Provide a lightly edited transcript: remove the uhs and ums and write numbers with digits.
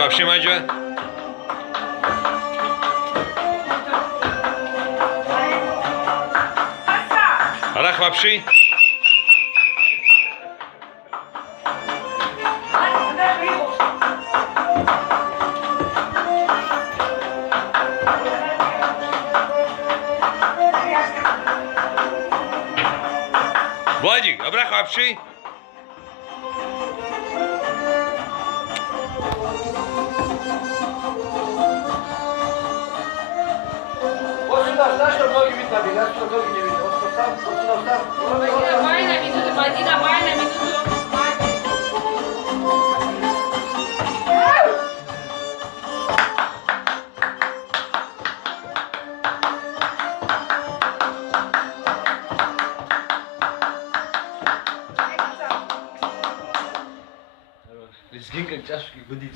łapszy, Madzia. Rach łapszy. Władzik, obrach łapszy. Odsunął tam, nogi widać, nogi nie widać. Odsunął tam. Vai na minuto, Madina, vai na minuto. Zginkę czaszki, godzicy.